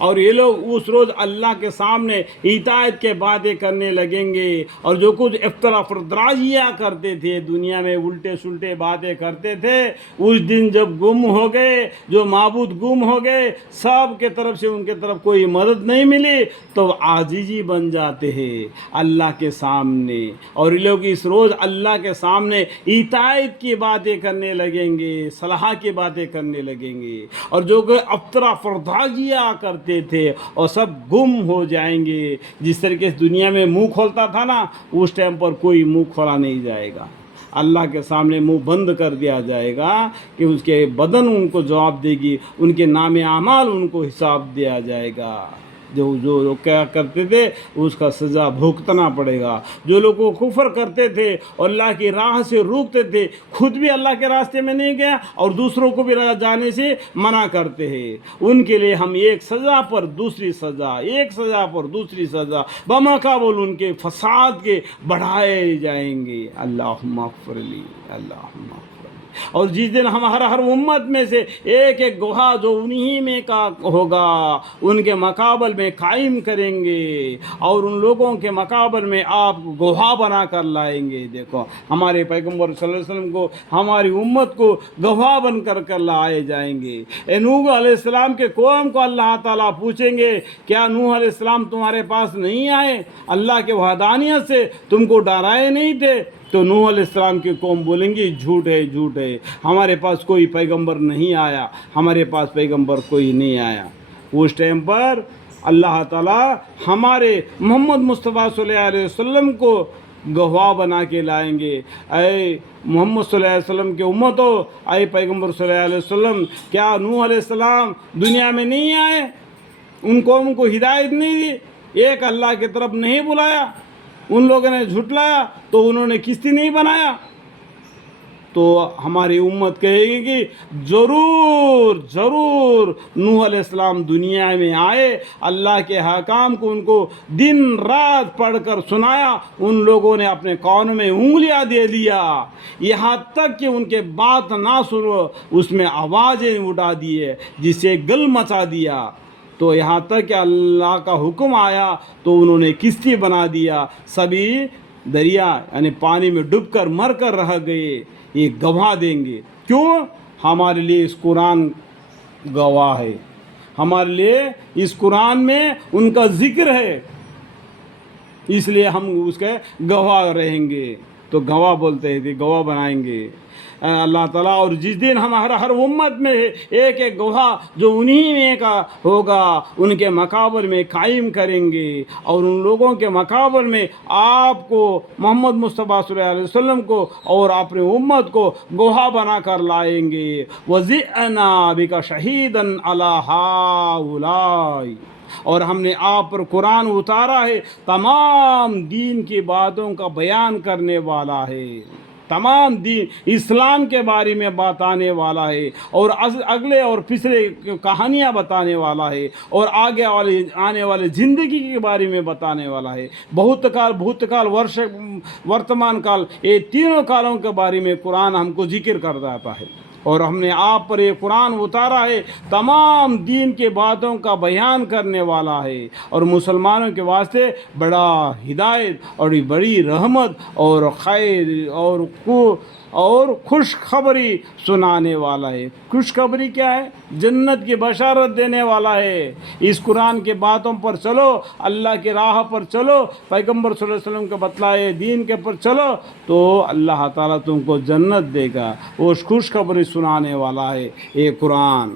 اور یہ لوگ اس روز اللہ کے سامنے اطاعت کے باتیں کرنے لگیں گے، اور جو کچھ افترا فردراجیاں کرتے تھے، دنیا میں الٹے سلٹے باتیں کرتے تھے، اس دن جب گم ہو گئے، جو معبود گم ہو گئے، سب کے طرف سے ان کے طرف کوئی مدد نہیں ملی، تو عاجزی بن جاتے ہیں اللہ کے سامنے، اور یہ لوگ اس روز اللہ کے سامنے اطاعت کی باتیں کرنے لگیں گے، صلاح کی باتیں کرنے لگیں گے، اور جو کہ افطرا فرداجیاں کرتے تھے اور سب گم ہو جائیں گے۔ جس طریقے سے دنیا میں منہ کھولتا تھا نا، اس ٹائم پر کوئی منہ کھولا نہیں جائے گا، اللہ کے سامنے منہ بند کر دیا جائے گا کہ اس کے بدن ان کو جواب دے گی، ان کے نام اعمال ان کو حساب دیا جائے گا۔ جو لوگ کیا کرتے تھے اس کا سزا بھگتنا پڑے گا۔ جو لوگ وہ کفر کرتے تھے اور اللہ کی راہ سے روکتے تھے، خود بھی اللہ کے راستے میں نہیں گیا اور دوسروں کو بھی جانے سے منع کرتے ہیں، ان کے لیے ہم ایک سزا پر دوسری سزا، ایک سزا پر دوسری سزا بمقابل ان کے فساد کے بڑھائے جائیں گے۔ اللہم اغفر لی، اللہم اغفر لی۔ اور جس دن ہم ہر امت میں سے ایک ایک گواہ جو انہی میں کا ہوگا، ان کے مقابل میں قائم کریں گے، اور ان لوگوں کے مقابل میں آپ گواہ بنا کر لائیں گے۔ دیکھو ہمارے پیغمبر صلی اللہ علیہ وسلم کو، ہماری امت کو گواہ بن کر لائے جائیں گے۔ نوح علیہ السلام کے قوم کو اللہ تعالیٰ پوچھیں گے، کیا نوح علیہ السلام تمہارے پاس نہیں آئے؟ اللہ کے وحدانیت سے تم کو ڈرائے نہیں تھے؟ تو نوح علیہ السلام کی قوم بولیں گی جھوٹ ہے، جھوٹ ہے، ہمارے پاس کوئی پیغمبر نہیں آیا، ہمارے پاس پیغمبر کوئی نہیں آیا۔ اس ٹائم پر اللہ تعالیٰ ہمارے محمد مصطفیٰ صلی اللہ علیہ وسلم کو گواہ بنا کے لائیں گے۔ اے محمد صلی اللہ علیہ وسلم کے امتو، اے پیغمبر صلی اللہ علیہ وسلم، کیا نوح علیہ السلام دنیا میں نہیں آئے؟ ان قوم کو ہدایت نہیں دی، ایک اللہ کی طرف نہیں بلایا، ان لوگوں نے جھٹلایا تو انہوں نے کشتی نہیں بنایا؟ تو ہماری امت کہے گی کہ ضرور ضرور نوح علیہ السلام دنیا میں آئے، اللہ کے حکام کو ان کو دن رات پڑھ کر سنایا، ان لوگوں نے اپنے کانوں میں انگلیاں دے دیا، یہاں تک کہ ان کے بات نہ سنو، اس میں آوازیں اٹھا دیے جس سے گل مچا دیا، تو یہاں تک کہ اللہ کا حکم آیا تو انہوں نے کشتی بنا دیا، سبھی دریا یعنی پانی میں ڈوب کر مر کر رہ گئے۔ یہ گواہ دیں گے، کیوں؟ ہمارے لیے اس قرآن گواہ ہے، ہمارے لیے اس قرآن میں ان کا ذکر ہے، اس لیے ہم اس کے گواہ رہیں گے۔ تو گواہ بولتے ہیں کہ گواہ بنائیں گے اللہ تعالیٰ، اور جس دن ہم ہر امت میں ایک ایک گواہ جو انہی میں کا ہوگا، ان کے مقابل میں قائم کریں گے، اور ان لوگوں کے مقابل میں آپ کو محمد مصطفیٰ صلی اللہ علیہ وسلم کو اور اپنے امت کو گواہ بنا کر لائیں گے۔ وَجِئْنَا بِكَ شَهِيدًا عَلَىٰ هَٰؤُلَاءِ، اور ہم نے آپ پر قرآن اتارا ہے، تمام دین کی باتوں کا بیان کرنے والا ہے، تمام دین اسلام کے بارے میں بتانے والا ہے، اور اگلے اور پچھلے کہانیاں بتانے والا ہے، اور آگے آنے والے زندگی کے بارے میں بتانے والا ہے، بھوت کال ورتمان کال، یہ تینوں کالوں کے بارے میں قرآن ہم کو ذکر کر دیتا ہے، اور ہم نے آپ پر یہ قرآن اتارا ہے، تمام دین کے باتوں کا بیان کرنے والا ہے، اور مسلمانوں کے واسطے بڑا ہدایت اور بڑی رحمت اور خیر اور خوشخبری سنانے والا ہے۔ خوشخبری کیا ہے؟ جنت کی بشارت دینے والا ہے۔ اس قرآن کے باتوں پر چلو، اللہ کی راہ پر چلو، پیغمبر صلی اللہ علیہ وسلم کے بتلائے دین کے پر چلو، تو اللہ تعالیٰ تم کو جنت دے گا۔ وہ خوشخبری سنانے والا ہے یہ قرآن۔